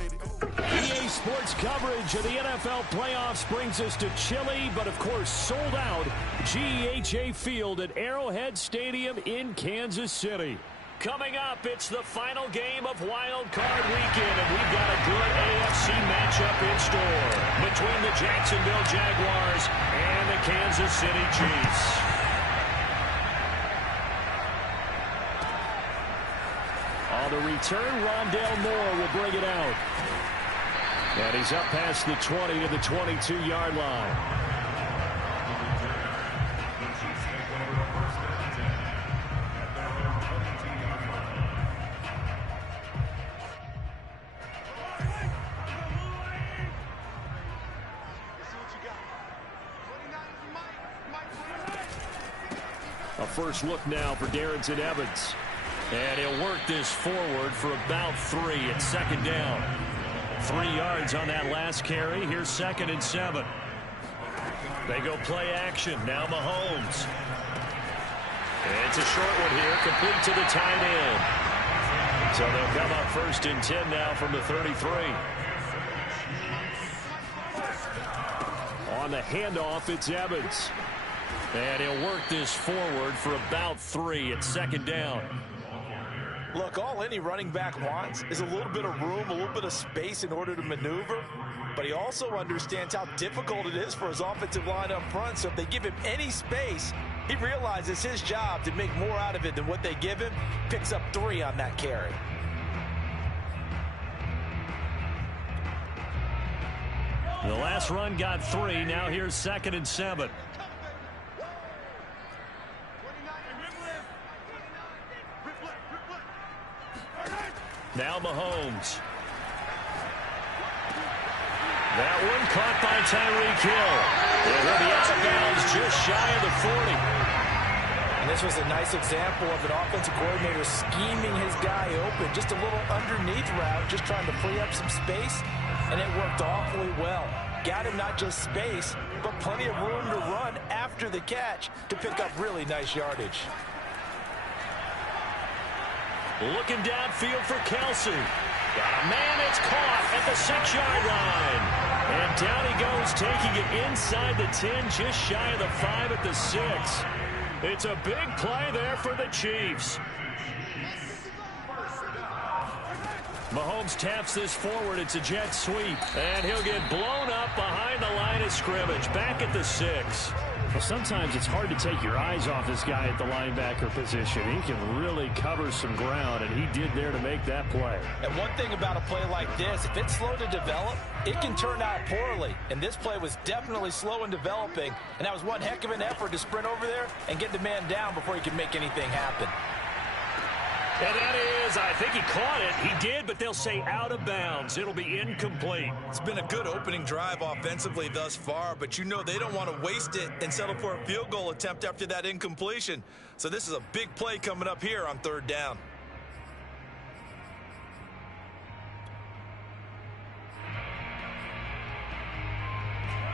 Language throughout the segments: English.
EA Sports coverage of the NFL playoffs brings us to chilly, but of course sold out GEHA Field at Arrowhead Stadium in Kansas City. Coming up, it's the final game of Wild Card Weekend, and we've got a good AFC matchup in store between the Jacksonville Jaguars and the Kansas City Chiefs. On the return, Rondale Moore will bring it out. And he's up past the 20 to the 22-yard line. A first look now for Darrington Evans. And he'll work this forward for about 3 at second down. 3 yards on that last carry. Here's 2nd and 7. They go play action. Now Mahomes. It's a short one here, complete to the tight end. So they'll come up 1st and 10 now from the 33. On the handoff, it's Evans. And he'll work this forward for about 3 at second down. Look, all any running back wants is a little bit of room, a little bit of space in order to maneuver. But he also understands how difficult it is for his offensive line up front. So if they give him any space, he realizes his job to make more out of it than what they give him. Picks up 3 on that carry. The last run got 3. Now here's 2nd and 7. Now Mahomes. That one caught by Tyreek Hill. And he'll be out of bounds just shy of the 40. And this was a nice example of an offensive coordinator scheming his guy open. Just a little underneath route, just trying to free up some space. And it worked awfully well. Got him not just space, but plenty of room to run after the catch to pick up really nice yardage. Looking downfield for Kelsey. Got a man, it's caught at the 6-yard line. And down he goes, taking it inside the 10, just shy of the 5 at the 6. It's a big play there for the Chiefs. Mahomes taps this forward. It's a jet sweep. And he'll get blown up behind the line of scrimmage, back at the 6. Well, sometimes it's hard to take your eyes off this guy at the linebacker position. He can really cover some ground, and he did there to make that play. And one thing about a play like this, if it's slow to develop, it can turn out poorly. And this play was definitely slow in developing, and that was one heck of an effort to sprint over there and get the man down before he could make anything happen. And that is, I think he caught it. He did, but they'll say out of bounds. It'll be incomplete. It's been a good opening drive offensively thus far, but you know they don't want to waste it and settle for a field goal attempt after that incompletion. So this is a big play coming up here on 3rd down.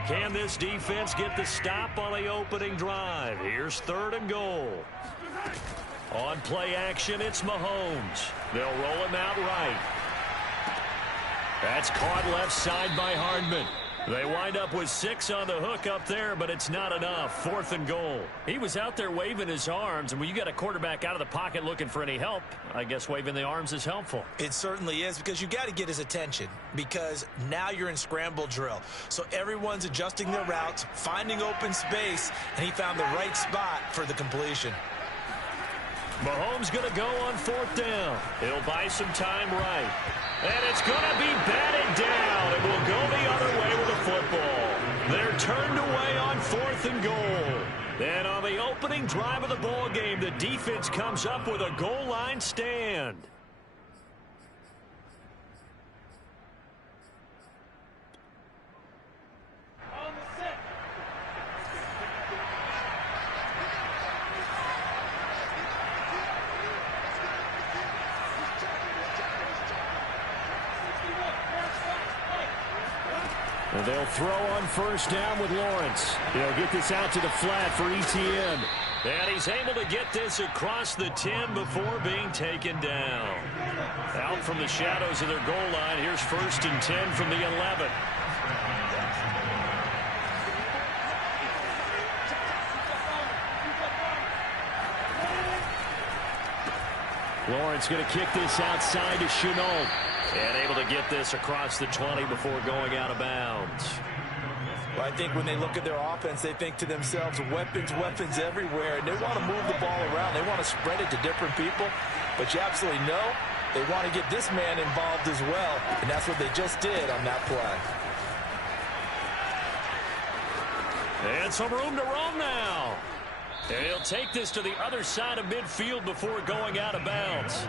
Can this defense get the stop on the opening drive? Here's 3rd and goal. On play action, it's Mahomes. They'll roll him out right. That's caught left side by Hardman. They wind up with 6 on the hook up there, but it's not enough. 4th and goal. He was out there waving his arms, and when you got a quarterback out of the pocket looking for any help, I guess waving the arms is helpful. It certainly is, because you got to get his attention, because now you're in scramble drill. So everyone's adjusting their routes, finding open space, and he found the right spot for the completion. Mahomes going to go on 4th down. He'll buy some time right. And it's going to be batted down. It will go the other way with the football. They're turned away on 4th and goal. Then on the opening drive of the ball game, the defense comes up with a goal line stand. And they'll throw on 1st down with Lawrence. He'll get this out to the flat for ETN. And he's able to get this across the 10 before being taken down. Out from the shadows of their goal line. Here's 1st and 10 from the 11. Lawrence going to kick this outside to Chenault. And able to get this across the 20 before going out of bounds. Well, I think when they look at their offense, they think to themselves, weapons, weapons everywhere. And they want to move the ball around. They want to spread it to different people. But you absolutely know they want to get this man involved as well. And that's what they just did on that play. And some room to roam now. And he'll take this to the other side of midfield before going out of bounds.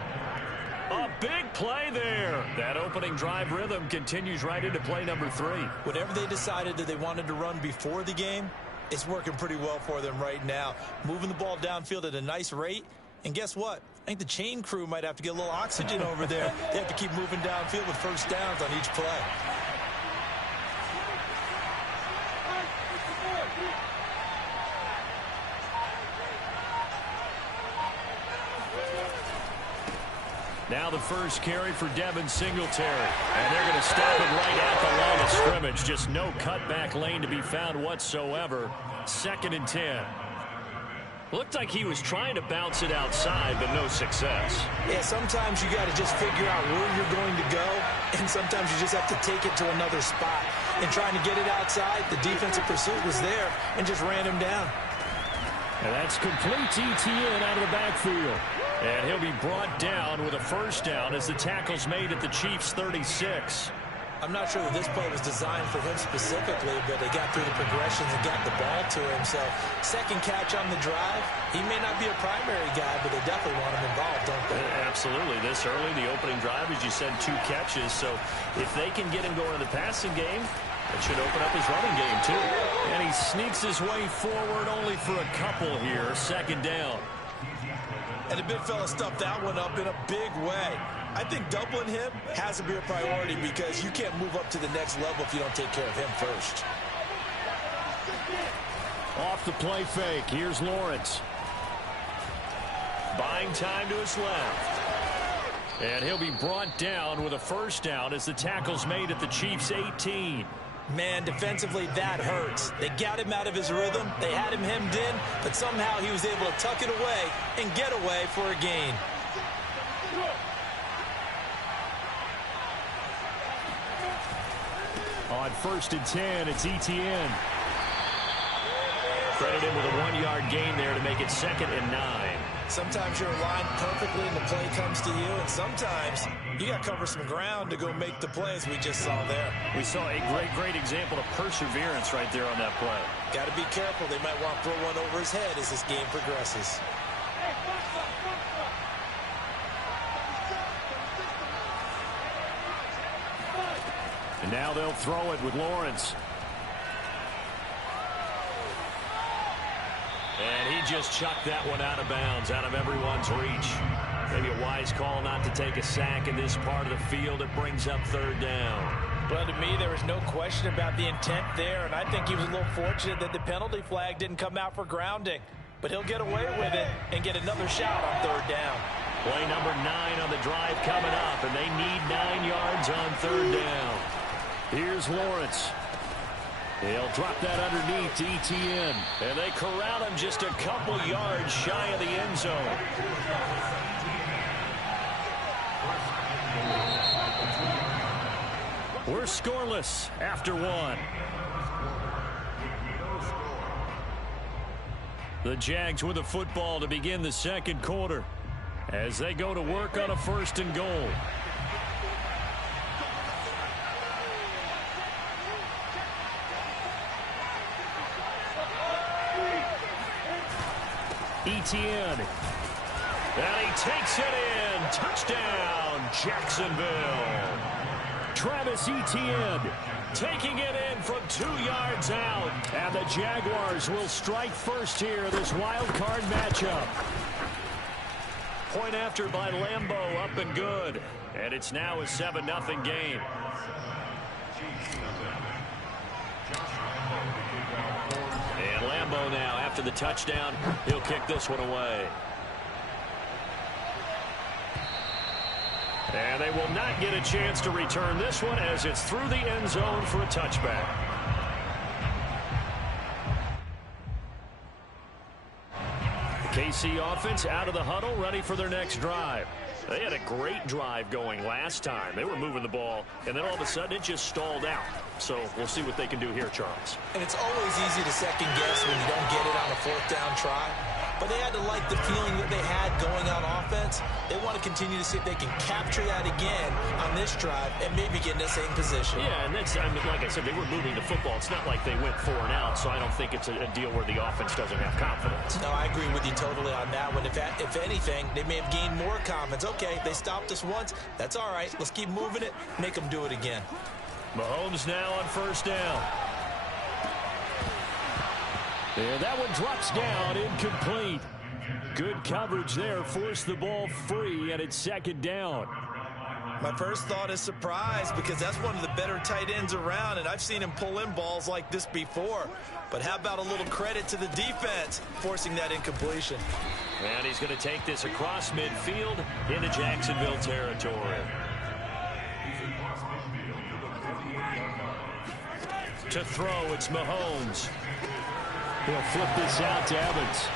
A big play there. That opening drive rhythm continues right into play number 3. Whatever they decided that they wanted to run before the game, it's working pretty well for them right now. Moving the ball downfield at a nice rate. And guess what? I think the chain crew might have to get a little oxygen over there. They have to keep moving downfield with first downs on each play. Now the first carry for Devin Singletary. And they're going to stop it right at the line of scrimmage. Just no cutback lane to be found whatsoever. 2nd and 10. Looked like he was trying to bounce it outside, but no success. Yeah, sometimes you got to just figure out where you're going to go, and sometimes you just have to take it to another spot. And trying to get it outside, the defensive pursuit was there and just ran him down. And that's complete ETN out of the backfield. And he'll be brought down with a first down as the tackle's made at the Chiefs' 36. I'm not sure that this play was designed for him specifically, but they got through the progressions and got the ball to him. So, second catch on the drive. He may not be a primary guy, but they definitely want him involved, don't they? Absolutely. This early, the opening drive, as you said, 2 catches. So, if they can get him going in the passing game, it should open up his running game, too. And he sneaks his way forward only for a couple here. 2nd down. And the big fella stuffed that one up in a big way. I think doubling him has to be a priority because you can't move up to the next level if you don't take care of him first. Off the play fake. Here's Lawrence. Buying time to his left. And he'll be brought down with a first down as the tackle's made at the Chiefs' 18. Man, defensively, that hurts. They got him out of his rhythm. They had him hemmed in, but somehow he was able to tuck it away and get away for a gain. On 1st and 10, it's ETN. Credit him with a 1-yard gain there to make it 2nd and 9. Sometimes you're aligned perfectly and the play comes to you, and sometimes you got to cover some ground to go make the plays we just saw there. We saw a great example of perseverance right there on that play. Got to be careful. They might want to throw one over his head as this game progresses. And now they'll throw it with Lawrence. And he just chucked that one out of bounds, out of everyone's reach. Maybe a wise call not to take a sack in this part of the field. It brings up 3rd down. Well, to me, there was no question about the intent there, and I think he was a little fortunate that the penalty flag didn't come out for grounding. But he'll get away with it and get another shot on 3rd down. Play number 9 on the drive coming up, and they need 9 yards on 3rd down. Here's Lawrence. He'll drop that underneath to ETN. And they corral him just a couple yards shy of the end zone. We're scoreless after 1. The Jags with the football to begin the 2nd quarter as they go to work on a 1st and goal. ETN. And he takes it in. Touchdown, Jacksonville. Travis Etienne taking it in from 2 yards out. And the Jaguars will strike first here, this wild card matchup. Point after by Lambeau, up and good. And it's now a 7-0 game. And Lambeau now, after the touchdown, he'll kick this one away. And they will not get a chance to return this one as it's through the end zone for a touchback. The KC offense out of the huddle, ready for their next drive. They had a great drive going last time. They were moving the ball, and then all of a sudden it just stalled out. So we'll see what they can do here, Charles. And it's always easy to second guess when you don't get it on a fourth down try. But they had to like the feeling that they had going on offense. They want to continue to see if they can capture that again on this drive and maybe get in the same position. Yeah, and that's, I mean, like I said, they were moving the football. It's not like they went 4 and out, so I don't think it's a deal where the offense doesn't have confidence. No, I agree with you totally on that one. If anything, they may have gained more confidence. Okay, they stopped us once. That's all right. Let's keep moving it. Make them do it again. Mahomes now on first down. And that one drops down, incomplete. Good coverage there, forced the ball free, and it's second down. My first thought is surprise because that's one of the better tight ends around, and I've seen him pull in balls like this before. But how about a little credit to the defense forcing that incompletion? And he's going to take this across midfield into Jacksonville territory. To throw, it's Mahomes. He'll flip this out to Evans.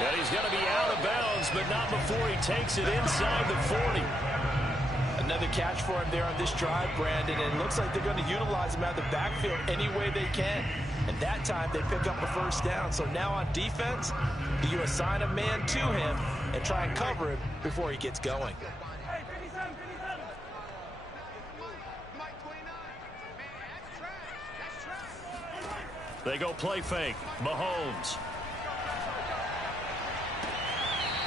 And he's going to be out of bounds, but not before he takes it inside the 40. Another catch for him there on this drive, Brandon, and it looks like they're going to utilize him out of the backfield any way they can. And that time they pick up a first down. So now on defense, do you assign a man to him and try and cover him before he gets going? They go play fake. Mahomes.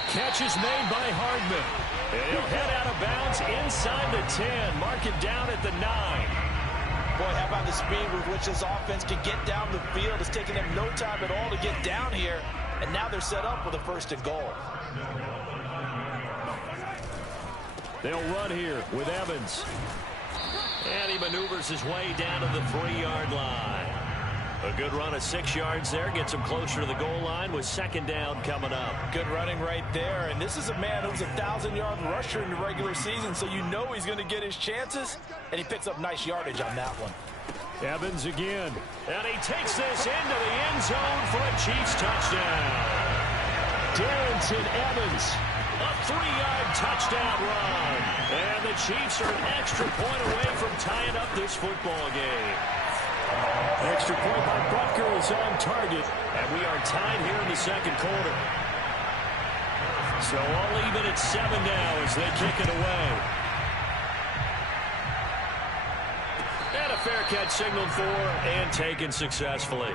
Catch is made by Hardman. And he'll head out of bounds inside the 10. Mark it down at the 9. Boy, how about the speed with which this offense can get down the field? It's taking them no time at all to get down here. And now they're set up with a first and goal. They'll run here with Evans. And he maneuvers his way down to the 3-yard line. A good run of 6 yards there. Gets him closer to the goal line with second down coming up. Good running right there. And this is a man who's a 1,000-yard rusher in the regular season, so you know he's going to get his chances. And he picks up nice yardage on that one. Evans again. And he takes this into the end zone for a Chiefs touchdown. Darrington Evans. A 3-yard touchdown run. And the Chiefs are an extra point away from tying up this football game. Extra point by Butker is on target. And we are tied here in the second quarter. So all even at 7 now as they kick it away. And a fair catch signaled for and taken successfully.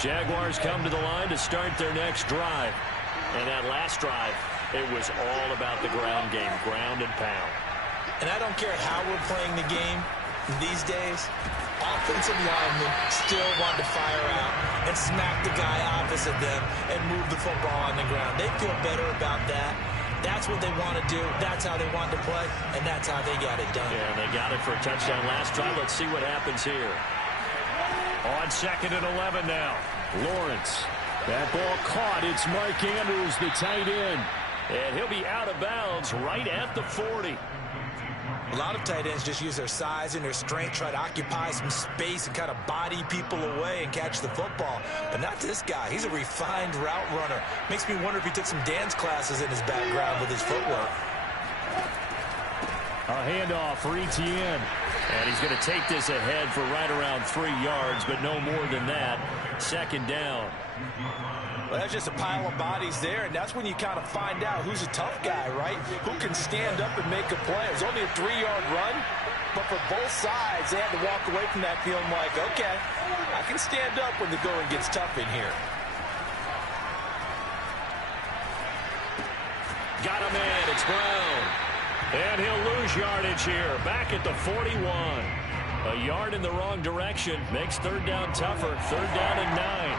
Jaguars come to the line to start their next drive. And that last drive, it was all about the ground game, ground and pound. And I don't care how we're playing the game these days, offensive linemen still want to fire out and smack the guy opposite them and move the football on the ground. They feel better about that. That's what they want to do. That's how they want to play, and that's how they got it done. Yeah, and they got it for a touchdown last drive. Let's see what happens here. On 2nd and 11 now. Lawrence. That ball caught. It's Mark Andrews, the tight end. And he'll be out of bounds right at the 40. A lot of tight ends just use their size and their strength, try to occupy some space and kind of body people away and catch the football. But not this guy. He's a refined route runner. Makes me wonder if he took some dance classes in his background with his footwork. A handoff for Etienne. And he's going to take this ahead for right around 3 yards, but no more than that. Second down. Well, that's just a pile of bodies there, and that's when you kind of find out who's a tough guy, right? Who can stand up and make a play. It was only a 3-yard run, but for both sides, they had to walk away from that feeling like, okay, I can stand up when the going gets tough in here. Got a man. It's Brown. And he'll lose yardage here. Back at the 41. A yard in the wrong direction. Makes third down tougher. 3rd down and 9.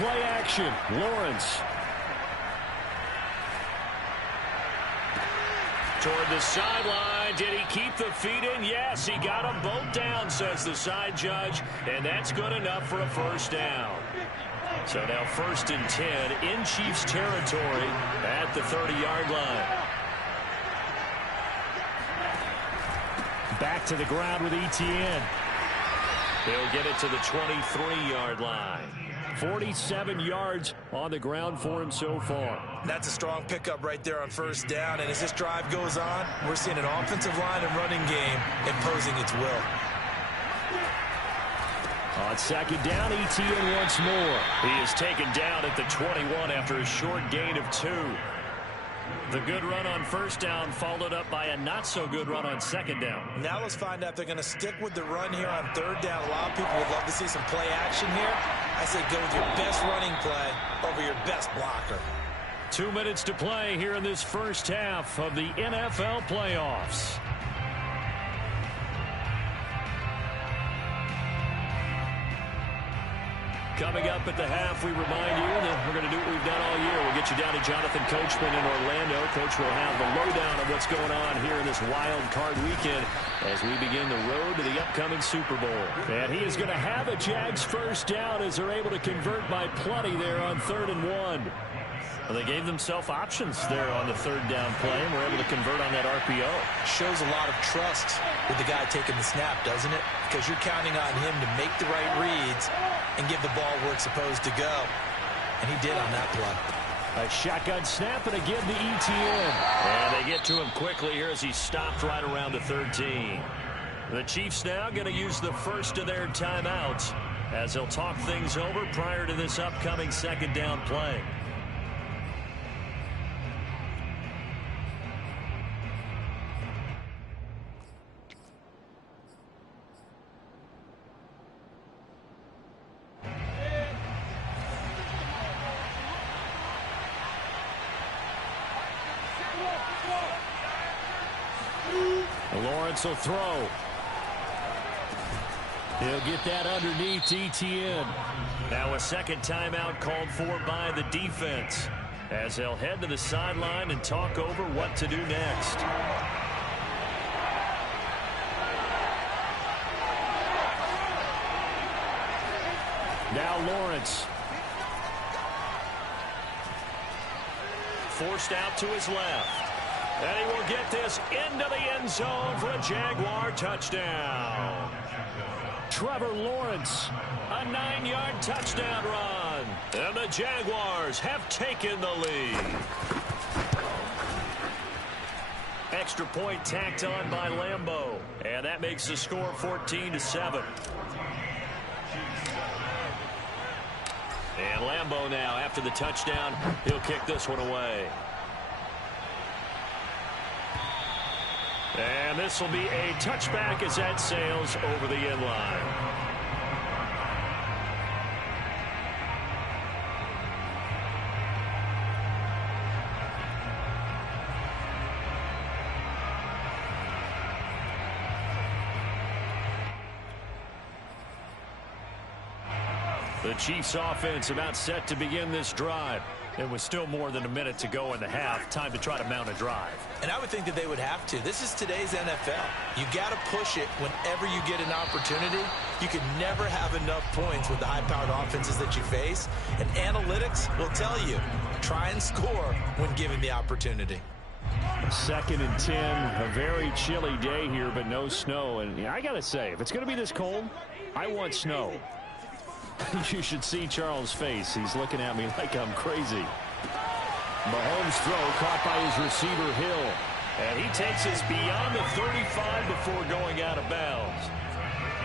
play action. Lawrence. Toward the sideline. Did he keep the feet in? Yes, he got them both down, says the side judge. And that's good enough for a first down. So now 1st and 10 in Chiefs territory at the 30-yard line. Back to the ground with Etienne. He'll get it to the 23-yard line. 47 yards on the ground for him so far. That's a strong pickup right there on 1st down. And as this drive goes on, we're seeing an offensive line and running game imposing its will. On 2nd down, Etienne once more. He is taken down at the 21 after a short gain of 2. The good run on 1st down followed up by a not-so-good run on 2nd down. Now let's find out if they're going to stick with the run here on 3rd down. A lot of people would love to see some play action here. I say go with your best running play over your best blocker. 2 minutes to play here in this first half of the NFL playoffs. Coming up at the half, we remind you that we're going to do what we've done all year. We'll get you down to Jonathan Coachman in Orlando. Coach will have the lowdown of what's going on here in this wild card weekend as we begin the road to the upcoming Super Bowl. And he is going to have a Jags first down as they're able to convert by plenty there on 3rd and 1. Well, they gave themselves options there on the 3rd down play and were able to convert on that RPO. Shows a lot of trust with the guy taking the snap, doesn't it? Because you're counting on him to make the right reads and give the ball where it's supposed to go. And he did on that play. A shotgun snap and a give to Etienne. And they get to him quickly here as he stopped right around the 13. The Chiefs now going to use the first of their timeouts as they'll talk things over prior to this upcoming 2nd down play. Lawrence will throw. He'll get that underneath Etienne. Now a 2nd timeout called for by the defense as they'll head to the sideline and talk over what to do next. Now Lawrence. Forced out to his left. And he will get this into the end zone for a Jaguar touchdown. Trevor Lawrence, a 9-yard touchdown run. And the Jaguars have taken the lead. Extra point tacked on by Lambeau. And that makes the score 14-7. And Lambeau now, after the touchdown, he'll kick this one away. And this will be a touchback as that sails over the end line. The Chiefs offense about set to begin this drive. It was still more than a minute to go in the half. Time to try to mount a drive. And I would think that they would have to. This is today's NFL. You got to push it whenever you get an opportunity. You can never have enough points with the high-powered offenses that you face. And analytics will tell you, try and score when given the opportunity. 2nd and 10, a very chilly day here, but no snow. And I got to say, if it's going to be this cold, I want snow. You should see Charles' face. He's looking at me like I'm crazy. Mahomes' throw caught by his receiver, Hill. And he takes us beyond the 35 before going out of bounds.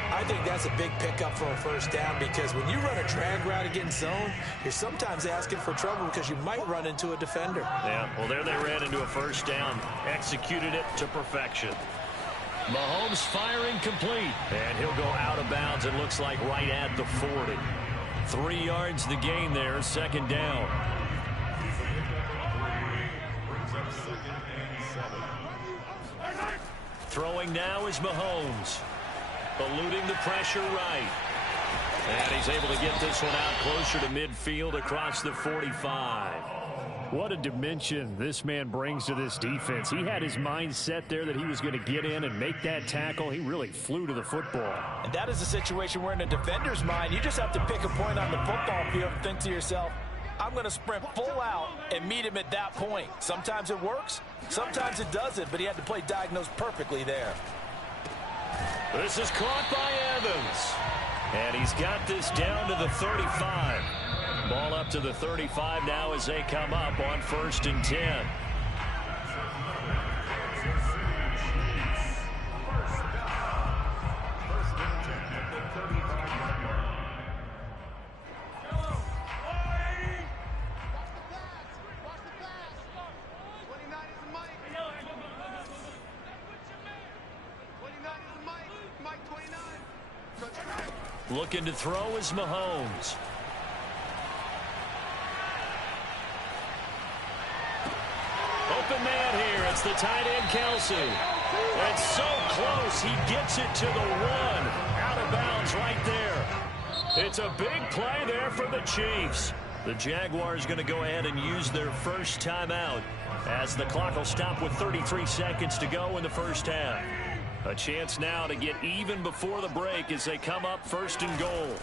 I think that's a big pickup for a first down because when you run a drag route against zone, you're sometimes asking for trouble because you might run into a defender. Yeah, well, there they ran into a first down. Executed it to perfection. Mahomes firing complete. And he'll go out of bounds, it looks like, right at the 40. 3 yards the gain there, 2nd down. Throwing now is Mahomes. Eluding the pressure right. And he's able to get this one out closer to midfield across the 45. What a dimension this man brings to this defense. He had his mind set there that he was going to get in and make that tackle. He really flew to the football. And that is a situation where in a defender's mind, you just have to pick a point on the football field and think to yourself, I'm going to sprint full out and meet him at that point. Sometimes it works, sometimes it doesn't, but he had to play diagnose perfectly there. This is caught by Evans. And he's got this down to the 35. Ball up to the 35 now as they come up on 1st and 10. Looking to throw is Mahomes. Open man here. It's the tight end, Kelsey. It's so close. He gets it to the 1. Out of bounds right there. It's a big play there for the Chiefs. The Jaguars going to go ahead and use their first timeout as the clock will stop with 33 seconds to go in the first half. A chance now to get even before the break as they come up 1st and goal.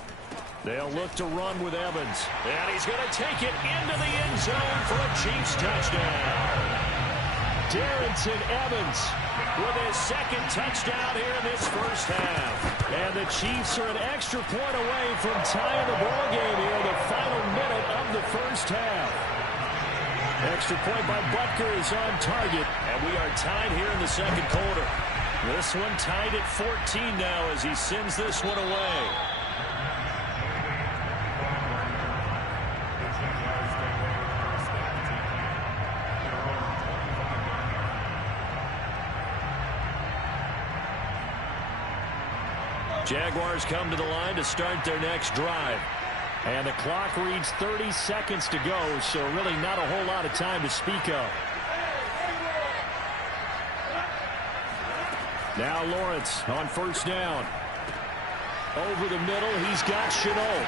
They'll look to run with Evans. And he's going to take it into the end zone for a Chiefs touchdown. Darrington Evans with his 2nd touchdown here in this first half. And the Chiefs are an extra point away from tying the ball game here in the final minute of the first half. Extra point by Butker is on target. And we are tied here in the 2nd quarter. This one tied at 14 now as he sends this one away. Jaguars come to the line to start their next drive. And the clock reads 30 seconds to go, so really not a whole lot of time to speak of. Now Lawrence on 1st down. Over the middle, he's got Chenault.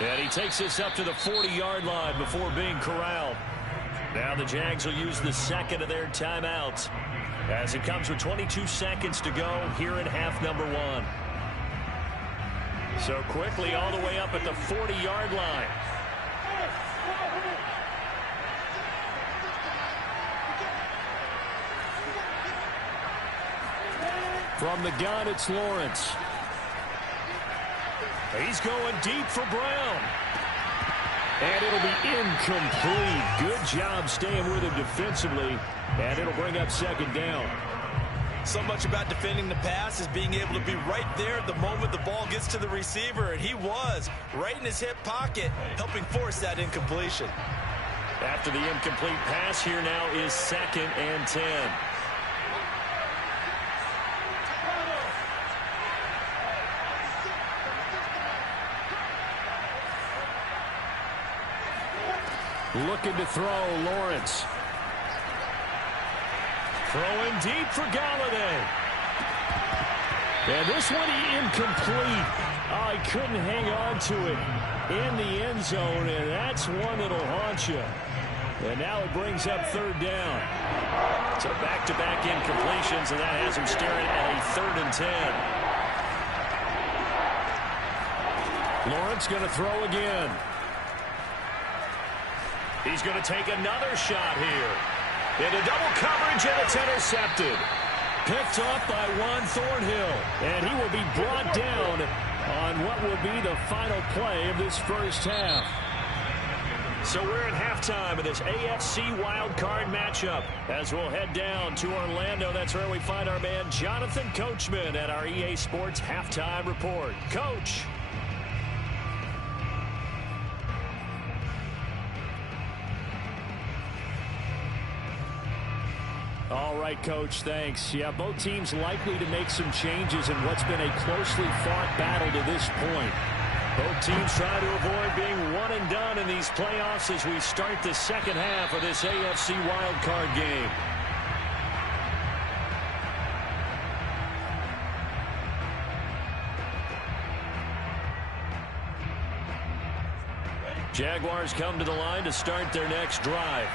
And he takes this up to the 40-yard line before being corralled. Now the Jags will use the 2nd of their timeouts as it comes with 22 seconds to go here in half number 1. So quickly all the way up at the 40-yard line. From the gun, it's Lawrence. He's going deep for Brown. And it'll be incomplete. Good job staying with him defensively. And it'll bring up 2nd down. So much about defending the pass is being able to be right there at the moment the ball gets to the receiver. And he was right in his hip pocket, helping force that incompletion. After the incomplete pass, here now is 2nd and 10. Looking to throw, Lawrence. Throwing deep for Galladay. And this one incomplete. Oh, he couldn't hang on to it in the end zone, and that's one that'll haunt you. And now it brings up 3rd down. So back-to-back incompletions, and that has him staring at a 3rd and 10. Lawrence going to throw again. He's going to take another shot here. Into double coverage, and it's intercepted. Picked off by Juan Thornhill. And he will be brought down on what will be the final play of this first half. So we're at halftime of this AFC wildcard matchup. As we'll head down to Orlando, that's where we find our man Jonathan Coachman at our EA Sports Halftime Report. Coach. All right, Coach, thanks. Yeah, both teams likely to make some changes in what's been a closely fought battle to this point. Both teams try to avoid being one and done in these playoffs as we start the 2nd half of this AFC wildcard game. Jaguars come to the line to start their next drive.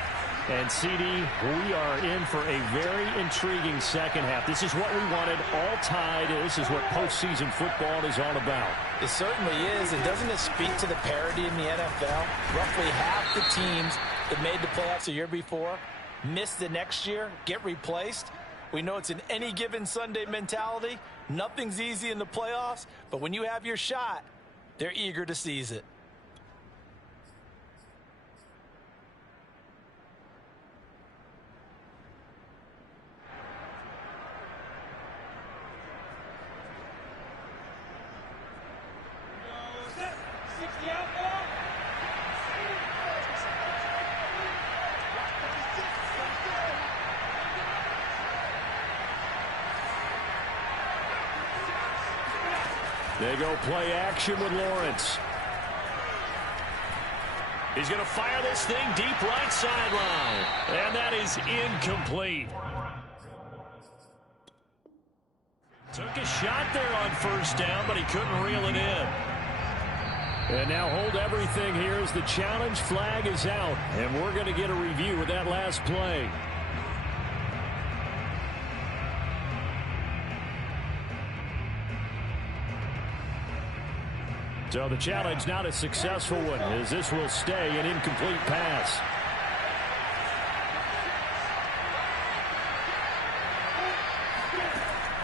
And CD, we are in for a very intriguing second half. This is what we wanted, all tied. This is what postseason football is all about. It certainly is. And doesn't it speak to the parity in the NFL? Roughly half the teams that made the playoffs the year before miss the next year, get replaced. We know it's an any given Sunday mentality. Nothing's easy in the playoffs, but when you have your shot, they're eager to seize it. They go play action with Lawrence. He's going to fire this thing deep right sideline. And that is incomplete. Took a shot there on first down, but he couldn't reel it in. And now hold everything here as the challenge flag is out. And we're going to get a review of that last play. So the challenge not a successful one, as this will stay an incomplete pass.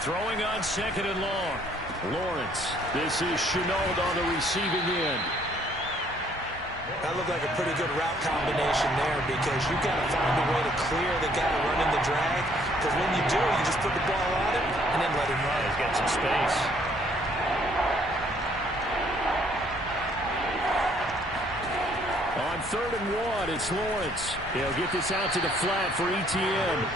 Throwing on second and long. Lawrence. This is Chenault on the receiving end. That looked like a pretty good route combination there, because you got to find a way to clear the guy running the drag. Because when you do, you just put the ball on him and then let him run. He's got some space. On 3rd and 1, it's Lawrence. He'll get this out to the flat for ETN.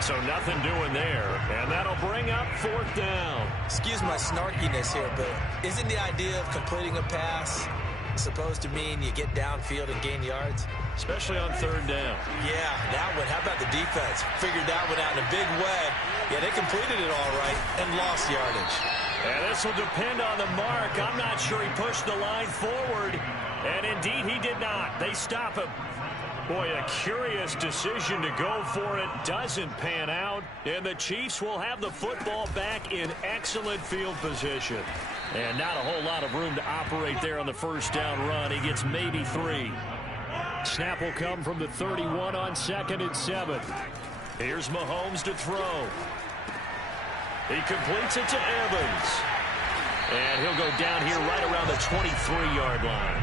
So nothing doing there. And that'll bring up 4th down. Excuse my snarkiness here, but isn't the idea of completing a pass supposed to mean you get downfield and gain yards? Especially on 3rd down. Yeah, that one. How about the defense? Figured that one out in a big way. Yeah, they completed it all right and lost yardage. And this will depend on the mark. I'm not sure he pushed the line forward. And indeed, he did not. They stop him. Boy, a curious decision to go for it. Doesn't pan out. And the Chiefs will have the football back in excellent field position. And not a whole lot of room to operate there on the first down run. He gets maybe 3. Snap will come from the 31 on 2nd and 7. Here's Mahomes to throw. He completes it to Evans. And he'll go down here right around the 23-yard line.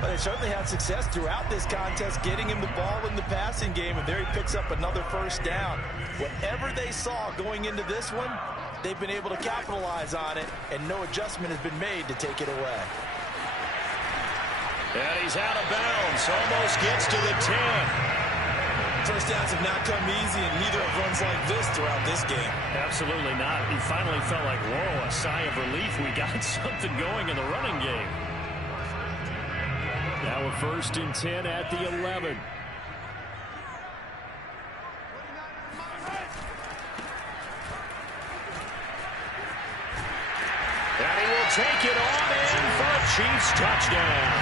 But they certainly had success throughout this contest getting him the ball in the passing game, and there he picks up another first down. Whatever they saw going into this one, they've been able to capitalize on it, and no adjustment has been made to take it away. And he's out of bounds, almost gets to the 10. First downs have not come easy, and neither have runs like this throughout this game. Absolutely not. He finally felt like, whoa, a sigh of relief. We got something going in the running game. Now a 1st and 10 at the 11. And he will take it on in for a Chiefs touchdown.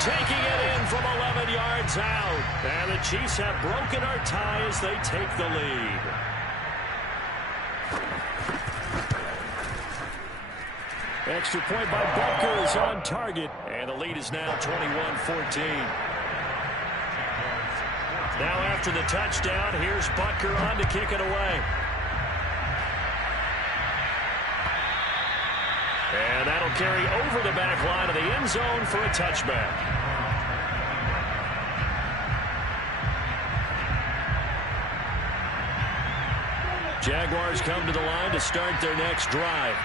Taking it in from 11 yards out. And the Chiefs have broken our tie as they take the lead. Extra point by Butker is on target. And the lead is now 21-14. Now after the touchdown, here's Butker on to kick it away. And that'll carry over the back line of the end zone for a touchback. Jaguars come to the line to start their next drive.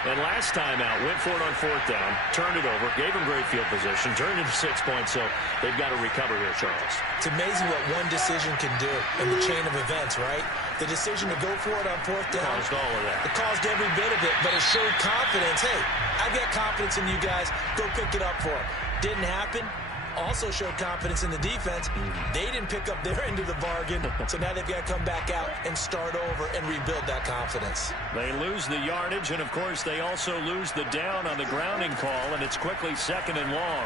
And last time out, went for it on 4th down, turned it over, gave him great field position, turned it to 6 points, so they've got to recover here, Charles. It's amazing what one decision can do in the chain of events, right? The decision to go for it on 4th down. Caused all of that. It caused every bit of it, but it showed confidence. Hey, I've got confidence in you guys. Go pick it up for them. Didn't happen. Also showed confidence in the defense. They didn't pick up their end of the bargain, so now they've got to come back out and start over and rebuild that confidence. They lose the yardage, and of course they also lose the down on the grounding call, and it's quickly 2nd and long.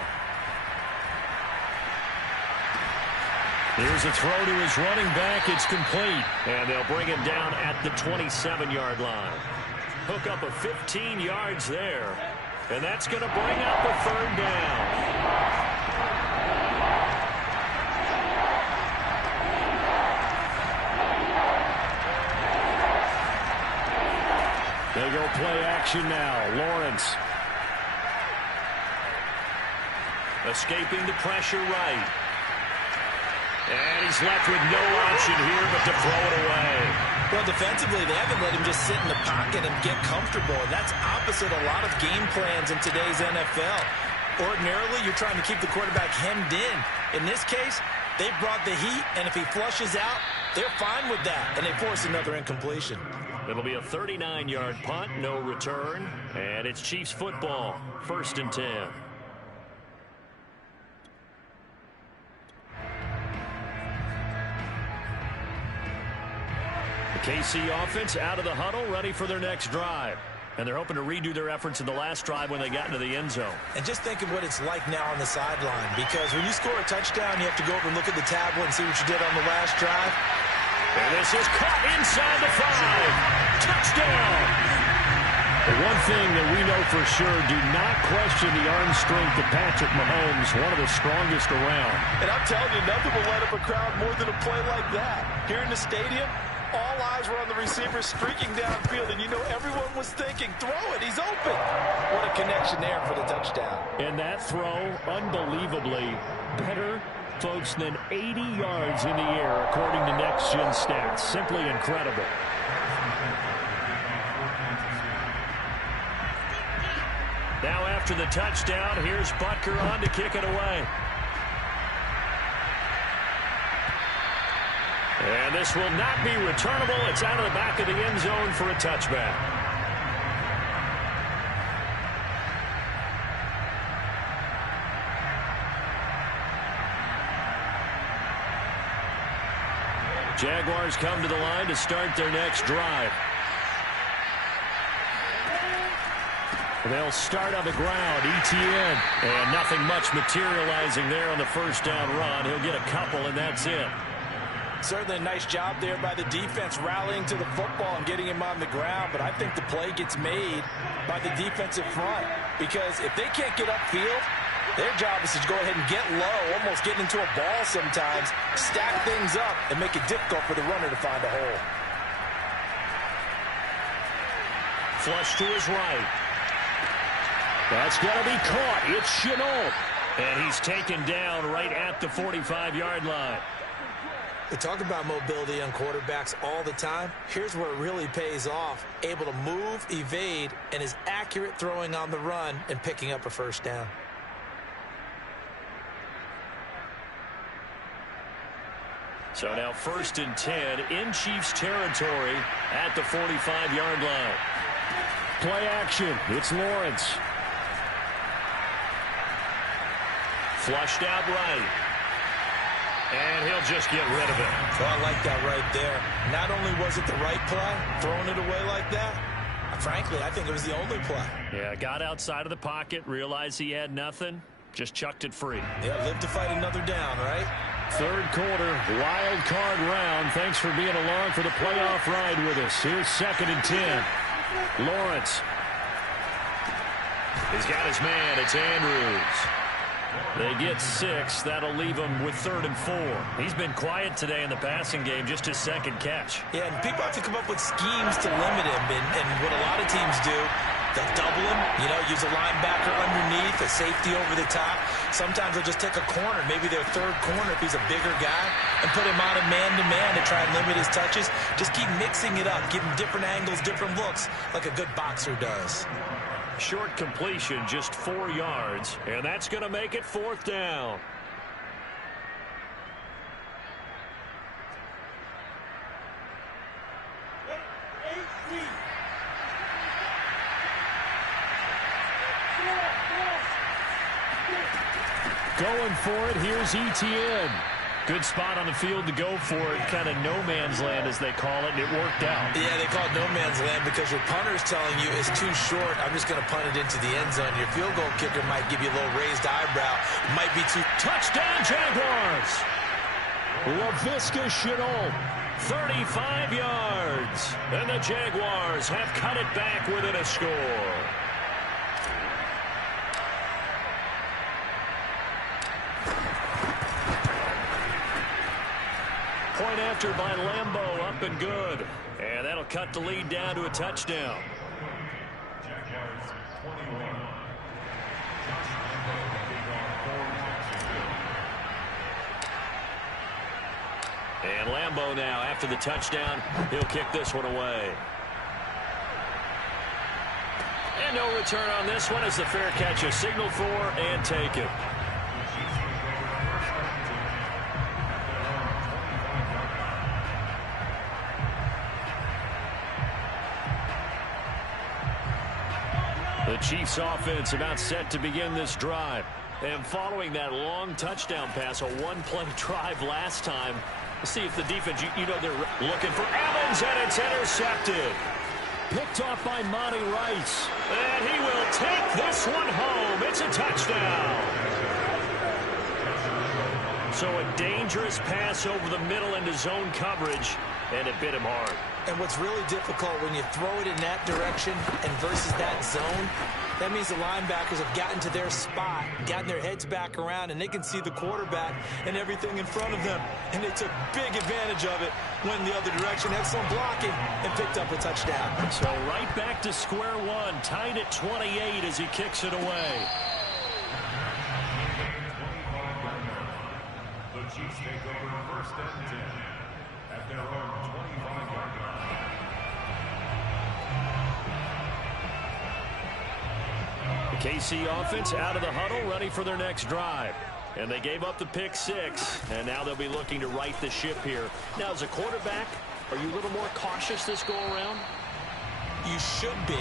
Here's a throw to his running back. It's complete. And they'll bring him down at the 27-yard line. Hook up a 15 yards there. And that's going to bring up a third down. They go play action now. Lawrence. Escaping the pressure right. And he's left with no option here but to throw it away. Well, defensively, they haven't let him just sit in the pocket and get comfortable. And that's opposite a lot of game plans in today's NFL. Ordinarily, you're trying to keep the quarterback hemmed in. In this case, they brought the heat, and if he flushes out, they're fine with that, and they force another incompletion. It'll be a 39-yard punt, no return, and it's Chiefs football, 1st and 10. The KC offense out of the huddle, ready for their next drive. And they're hoping to redo their efforts in the last drive when they got into the end zone. And just think of what it's like now on the sideline, because when you score a touchdown, you have to go over and look at the tablet and see what you did on the last drive. And this is caught inside the 5. Touchdown! The one thing that we know for sure, do not question the arm strength of Patrick Mahomes, one of the strongest around. And I'm telling you, nothing will light up a crowd more than a play like that. Here in the stadium, all eyes were on the receiver streaking downfield, and you know everyone was thinking, throw it, he's open. What a connection there for the touchdown. And that throw, unbelievably better, folks, than 80 yards in the air, according to Next Gen Stats. Simply incredible. Now after the touchdown, here's Butker on to kick it away. And this will not be returnable. It's out of the back of the end zone for a touchback. Jaguars come to the line to start their next drive. They'll start on the ground. ETN. And nothing much materializing there on the first down run. He'll get a couple, and that's it. Certainly a nice job there by the defense rallying to the football and getting him on the ground, but I think the play gets made by the defensive front, because if they can't get upfield, their job is to go ahead and get low, almost get into a ball sometimes, stack things up, and make it difficult for the runner to find a hole. Flush to his right. That's going to be caught. It's Chenault. And he's taken down right at the 45-yard line. We talk about mobility on quarterbacks all the time. Here's where it really pays off. Able to move, evade, and is accurate throwing on the run and picking up a first down. So now 1st and 10 in Chiefs territory at the 45-yard line. Play action. It's Lawrence. Flushed out right. And he'll just get rid of it. So I like that right there. Not only was it the right play, throwing it away like that, frankly, I think it was the only play. Yeah, got outside of the pocket, realized he had nothing, just chucked it free. Yeah, live to fight another down, right? Third quarter, wild card round. Thanks for being along for the playoff ride with us. Here's 2nd and 10. Lawrence. He's got his man. It's Andrews. They get 6. That'll leave him with 3rd and 4. He's been quiet today in the passing game, just his 2nd catch. Yeah, and people have to come up with schemes to limit him. And what a lot of teams do, they'll double him, use a linebacker underneath, a safety over the top. Sometimes they'll just take a corner, maybe their 3rd corner if he's a bigger guy, and put him on a man-to-man to try and limit his touches. Just keep mixing it up, give him different angles, different looks, like a good boxer does. Short completion, just 4 yards, and that's going to make it 4th down. Going for it, here's ETN. Good spot on the field to go for it. Kind of no man's land, as they call it, and it worked out. Yeah, they call it no man's land because your punter's telling you it's too short. I'm just going to punt it into the end zone. Your field goal kicker might give you a little raised eyebrow. It might be too... Touchdown, Jaguars! LaVisca Chenault, 35 yards. And the Jaguars have cut it back within a score. Point after by Lambeau, up and good. And that'll cut the lead down to a touchdown. And Lambeau now, after the touchdown, he'll kick this one away. And no return on this one as the fair catch is signaled for and taken. The Chiefs offense about set to begin this drive. And following that long touchdown pass, a one-play drive last time, let's see if the defense, you know, they're looking for Evans, and it's intercepted. Picked off by Monty Rice. And he will take this one home. It's a touchdown. So a dangerous pass over the middle into zone coverage, and it bit him hard. And what's really difficult when you throw it in that direction and versus that zone, that means the linebackers have gotten to their spot, gotten their heads back around, and they can see the quarterback and everything in front of them. And they took big advantage of it, went the other direction, excellent blocking, and picked up a touchdown. So right back to square one, tied at 28 as he kicks it away. The Chiefs take over first and 10 at their own 25-yard line. The KC offense out of the huddle, ready for their next drive. And they gave up the pick six, and now they'll be looking to right the ship here. Now, as a quarterback, are you a little more cautious this go-around? You should be,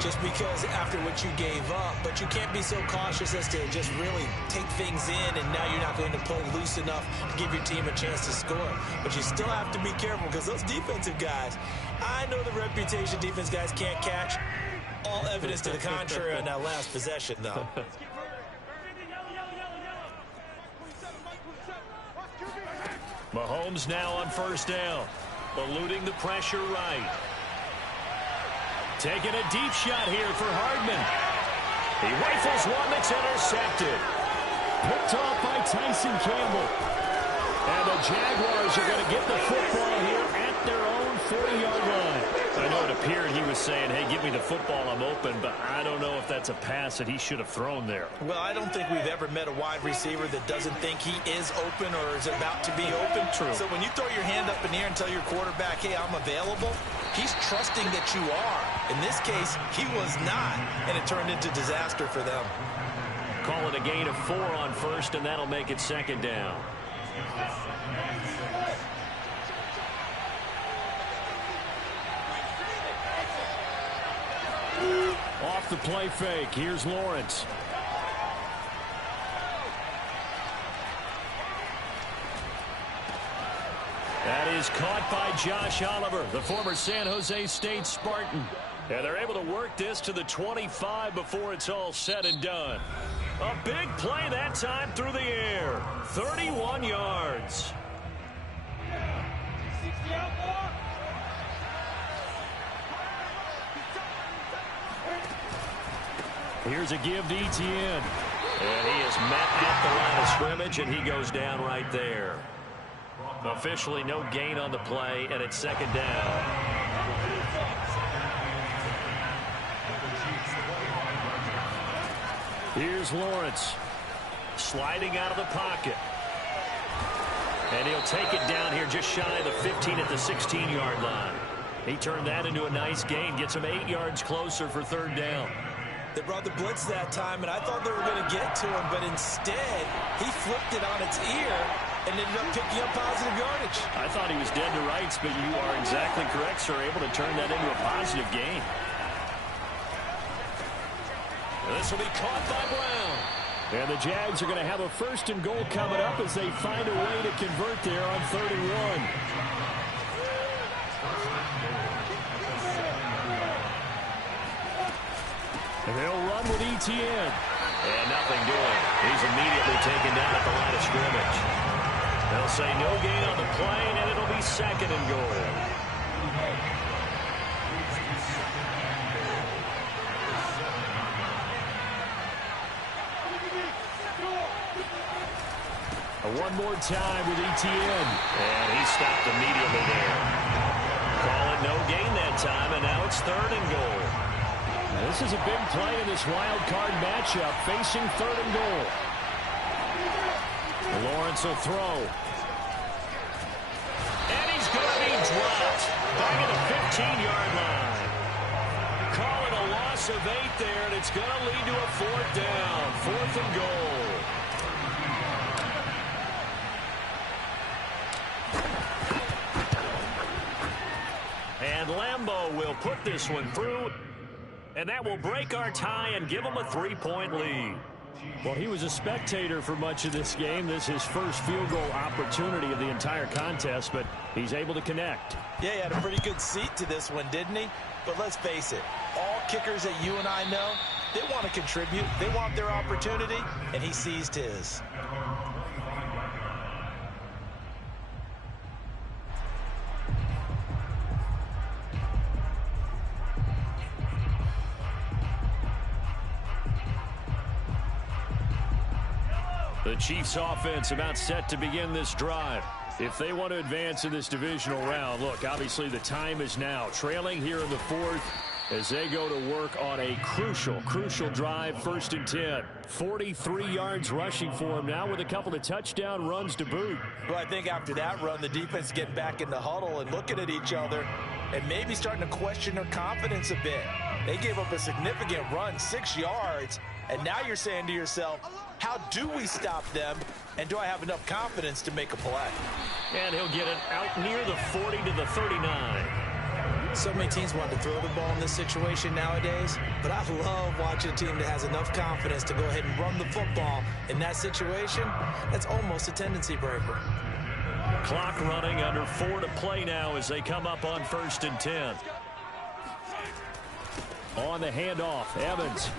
just because after what you gave up, but you can't be so cautious as to just really take things in, and now you're not going to play loose enough to give your team a chance to score. But you still have to be careful, because those defensive guys, I know the reputation defense guys can't catch. All evidence to the contrary on that last possession, though. Mahomes now on first down, eluding the pressure right. Taking a deep shot here for Hardman. He rifles one that's intercepted. Picked off by Tyson Campbell. And the Jaguars are going to get the football here at their own 40-yard line. I know it appeared he was saying, hey, give me the football, I'm open, but I don't know if that's a pass that he should have thrown there. Well, I don't think we've ever met a wide receiver that doesn't think he is open or is about to be open. True. So when you throw your hand up in the air and tell your quarterback, hey, I'm available, he's trusting that you are. In this case, he was not, and it turned into disaster for them. Call it a gain of 4 on first, and that'll make it second down. Off the play fake, here's Lawrence. That is caught by Josh Oliver, the former San Jose State Spartan. And they're able to work this to the 25 before it's all said and done. A big play that time through the air. 31 yards. Here's a give to Etienne. And he is met at the line of scrimmage, and he goes down right there. Officially no gain on the play, and it's second down. Here's Lawrence. Sliding out of the pocket. And he'll take it down here just shy of the 15 at the 16-yard line. He turned that into a nice gain. Gets him 8 yards closer for third down. They brought the blitz that time, and I thought they were going to get to him, but instead, he flipped it on its ear and ended up picking up positive yardage. I thought he was dead to rights, but you are exactly correct, sir. Able to turn that into a positive gain. And this will be caught by Brown. And the Jags are going to have a first and goal coming up as they find a way to convert there on 3rd and 1. And they'll run with Etienne. And nothing doing. He's immediately taken down at the line of scrimmage. They'll say no gain on the play, and it'll be second and goal. One more time with ETN. And he stopped immediately there. Call it no gain that time, and now it's third and goal. Now this is a big play in this wild card matchup, facing third and goal. Lawrence will throw. And he's going to be dropped back at the 15-yard line. Call it a loss of 8 there, and it's going to lead to a fourth down. Fourth and goal. And Lambeau will put this one through, and that will break our tie and give them a 3-point lead. Well, he was a spectator for much of this game. This is his first field goal opportunity of the entire contest, but he's able to connect. Yeah, he had a pretty good seat to this one, didn't he? But let's face it, all kickers that you and I know, they want to contribute. They want their opportunity, and he seized his. The Chiefs offense about set to begin this drive. If they want to advance in this divisional round, look, obviously the time is now. Trailing here in the fourth as they go to work on a crucial drive, 1st and 10. 43 yards rushing for him now with a couple of touchdown runs to boot. Well, I think after that run, the defense is getting back in the huddle and looking at each other and maybe starting to question their confidence a bit. They gave up a significant run, 6 yards, and now you're saying to yourself, how do we stop them, and do I have enough confidence to make a play? And he'll get it out near the 40 to the 39. So many teams want to throw the ball in this situation nowadays, but I love watching a team that has enough confidence to go ahead and run the football in that situation. That's almost a tendency breaker. Clock running, under 4 to play now as they come up on 1st and 10. On the handoff, Evans.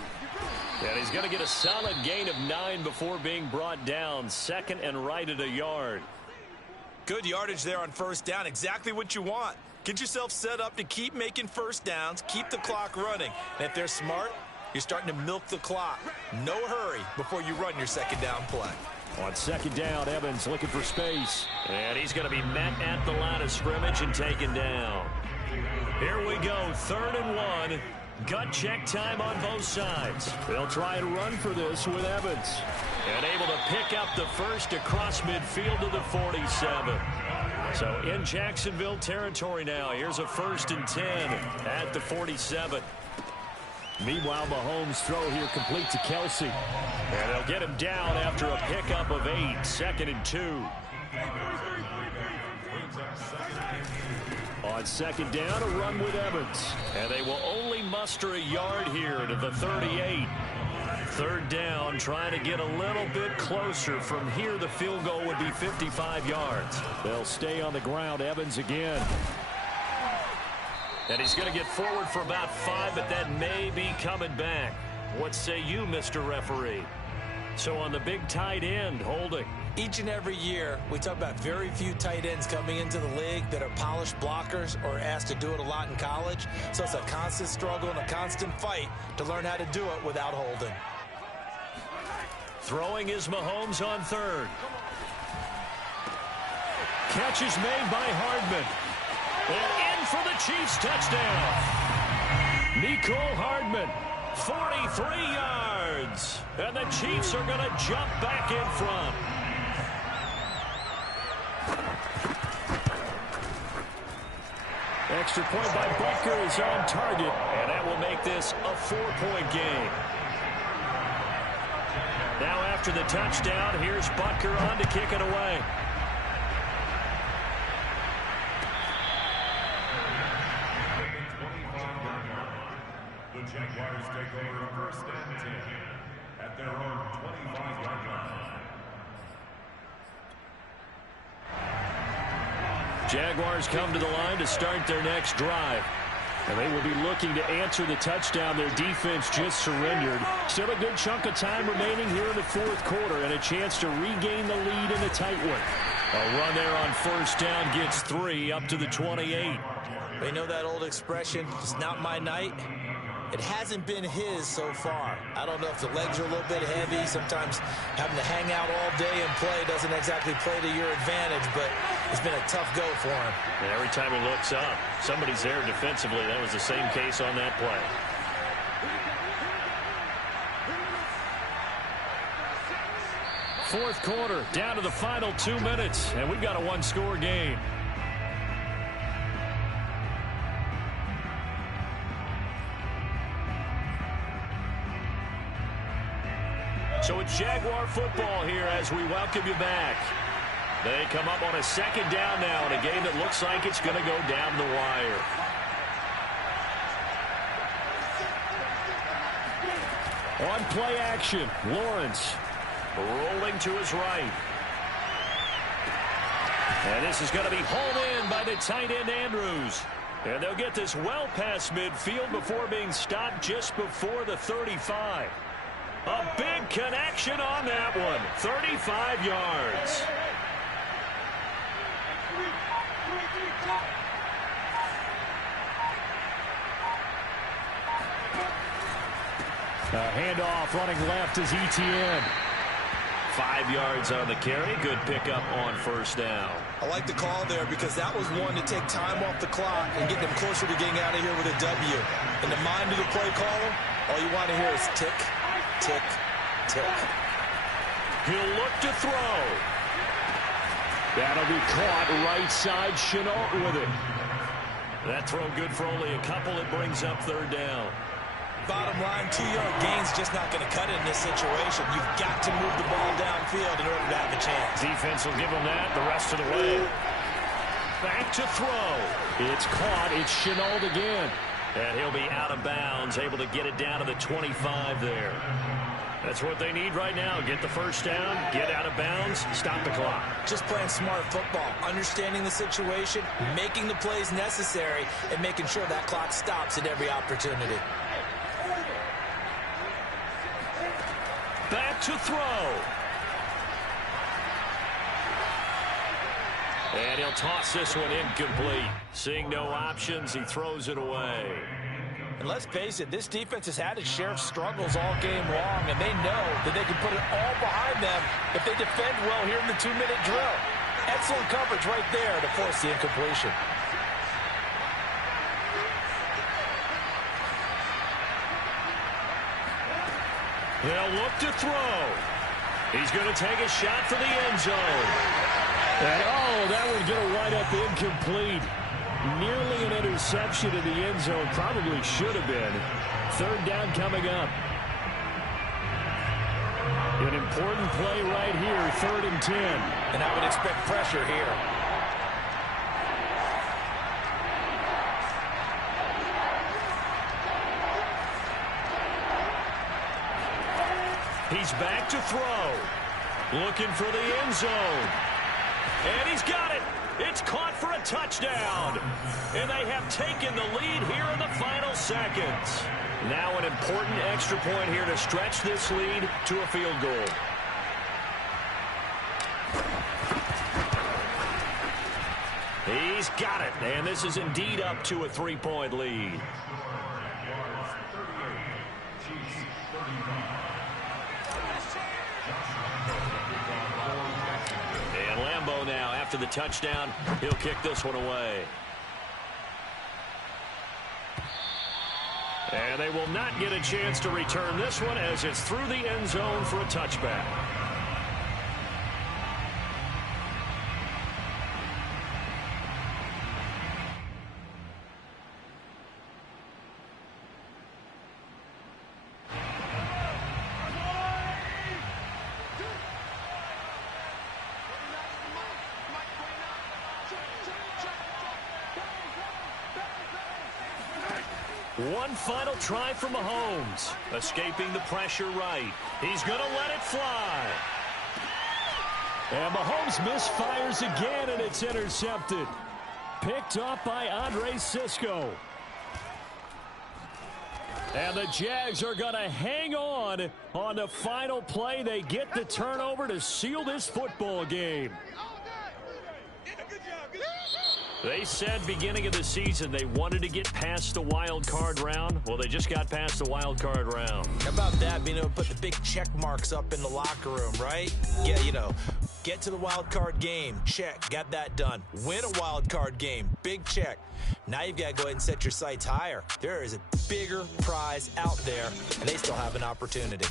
And he's going to get a solid gain of 9 before being brought down. Second and right at a yard. Good yardage there on 1st down. Exactly what you want. Get yourself set up to keep making 1st downs, keep the clock running. And if they're smart, you're starting to milk the clock. No hurry before you run your 2nd down play. On 2nd down, Evans looking for space. And he's going to be met at the line of scrimmage and taken down. Here we go, 3rd and 1. Gut check time on both sides. They'll try to run for this with Evans. And able to pick up the first across midfield to the 47. So in Jacksonville territory now. Here's a 1st and 10 at the 47. Meanwhile, Mahomes' throw here complete to Kelsey. And they'll get him down after a pickup of 8. 2nd and 2. On 2nd down, a run with Evans. And they will only muster a yard here to the 38. 3rd down, trying to get a little bit closer. From here, the field goal would be 55 yards. They'll stay on the ground. Evans again. And he's going to get forward for about 5, but that may be coming back. What say you, Mr. Referee? So on the big tight end, holding. Each and every year, we talk about very few tight ends coming into the league that are polished blockers or asked to do it a lot in college. So it's a constant struggle and a constant fight to learn how to do it without holding. Throwing is Mahomes on 3rd. Catch is made by Hardman. And in for the Chiefs touchdown. Mecole Hardman. 43 yards. And the Chiefs are going to jump back in front. Extra point by Butker is on target. And that will make this a 4-point game. Now after the touchdown, here's Butker on to kick it away. The Jaguars take over 1st and 10 at their own 25-yard line. Jaguars come to the line to start their next drive. And they will be looking to answer the touchdown their defense just surrendered. Still a good chunk of time remaining here in the 4th quarter and a chance to regain the lead in a tight one. A run there on first down gets 3 up to the 28. They know that old expression, it's not my night. It hasn't been his so far. I don't know if the legs are a little bit heavy. Sometimes having to hang out all day and play doesn't exactly play to your advantage, but it's been a tough go for him. And every time he looks up, somebody's there defensively. That was the same case on that play. Fourth quarter, down to the final 2 minutes, and we've got a one-score game. So it's Jaguar football here as we welcome you back. They come up on a second down now in a game that looks like it's going to go down the wire. On play action, Lawrence rolling to his right. And this is going to be hauled in by the tight end Andrews. And they'll get this well past midfield before being stopped just before the 35. A big connection on that one. 35 yards. A handoff running left is ETN. 5 yards on the carry. Good pickup on first down. I like the call there because that was one to take time off the clock and get them closer to getting out of here with a W. In the mind of the play caller, all you want to hear is tick, tick, tick. He'll look to throw. That'll be caught right side. Chenault with it. That throw good for only a couple. It brings up third down. Bottom line, 2-yard gain's just not going to cut it in this situation. You've got to move the ball downfield in order to have a chance. Defense will give him that the rest of the way. Back to throw. It's caught. It's Chenault again. And he'll be out of bounds, able to get it down to the 25 there. That's what they need right now. Get the first down, get out of bounds, stop the clock. Just playing smart football, understanding the situation, making the plays necessary, and making sure that clock stops at every opportunity. Back to throw. And he'll toss this one incomplete. Seeing no options, he throws it away. And let's face it, this defense has had its share of struggles all game long, and they know that they can put it all behind them if they defend well here in the 2-minute drill. Excellent coverage right there to force the incompletion. They'll look to throw. He's going to take a shot for the end zone. And that one's going to wind up incomplete. Nearly an interception in the end zone. Probably should have been. Third down coming up. An important play right here. 3rd and 10. And I would expect pressure here. He's back to throw. Looking for the end zone. And he's got it. It's caught for a touchdown. And they have taken the lead here in the final seconds. Now an important extra point here to stretch this lead to a field goal. He's got it. And this is indeed up to a 3-point lead. Now after the touchdown, he'll kick this one away. And they will not get a chance to return this one as it's through the end zone for a touchback. One final try from Mahomes. Escaping the pressure right. He's going to let it fly. And Mahomes misfires again, and it's intercepted. Picked up by Andre Sisco. And the Jags are going to hang on the final play. They get the turnover to seal this football game. They said beginning of the season they wanted to get past the wild card round. Well, they just got past the wild card round. How about that, being able to put the big check marks up in the locker room, right? Yeah, get to the wild card game. Check. Got that done. Win a wild card game. Big check. Now you've got to go ahead and set your sights higher. There is a bigger prize out there, and they still have an opportunity.